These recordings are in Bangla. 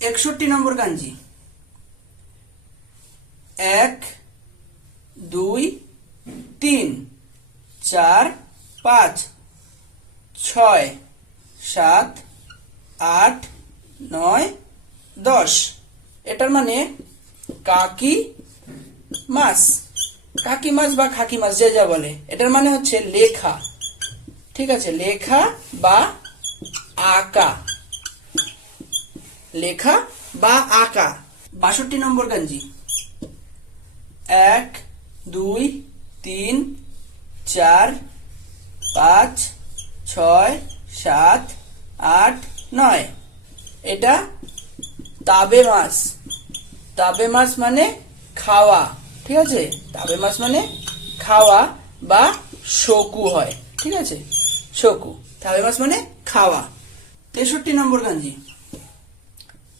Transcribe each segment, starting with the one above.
একষট্টি নম্বর কাঞ্জি এক, দুই, তিন, চার, পাঁচ, ছয়, সাত, আট, নয়, দশ। এটার মানে কাকি মাছ। কাকি মাছ বা খাকি মাছ, যে যা বলে। এটার মানে হচ্ছে লেখা। ঠিক আছে? লেখা বা আঁকা। লেখা বা আঁকা। বাষট্টি নম্বর গাঞ্জি। এক, দুই, তিন, চার, পাঁচ, ছয়, সাত, আট, নয়। এটা তাবে মাছ। তাবে মাছ মানে খাওয়া, ঠিক আছে? তাবে মাছ মানে খাওয়া বা শকু হয়, ঠিক আছে? শকু। তাবে মাছ মানে খাওয়া। তেষট্টি নম্বর গাঞ্জি।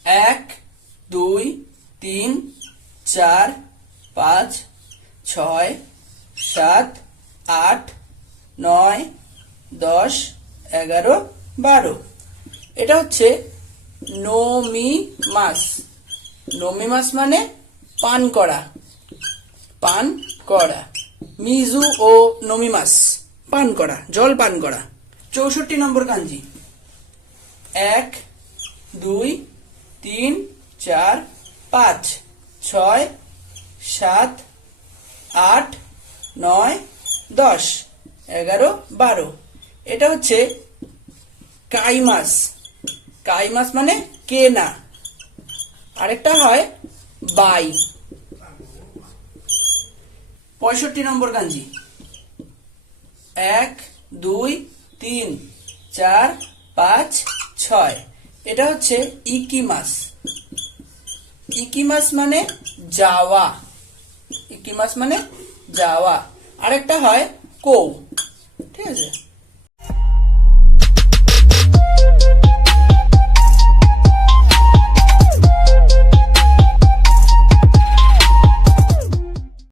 এক, দুই, তিন, চার, পাঁচ, ছয়, সাত, আট, নয়, দশ, এগারো, বারো। এটা হচ্ছে নমি মাস নমি মাস মানে পান করা। পান করা। মিজু ও নমি মাস পান করা। জল পান করা। চৌষট্টি নম্বর কাঞ্জি। এক, দুই তিন, চার, পাঁচ, ছয়, সাত, আট, নয়, দশ, এগারো, বারো। এটা হচ্ছে কাই মাছ কাই মাছ মানে কেনা। আরেকটা হয় বাই। পঁয়ষট্টি নম্বর গাঞ্জি এক, দুই, তিন, চার, পাঁচ, ছয়। এটা হচ্ছে ইকি মাছ ইকি মাছ মানে যাওয়া। ইকি মাছ মানে যাওয়া। আরেকটা হয় কৌ। ঠিক আছে?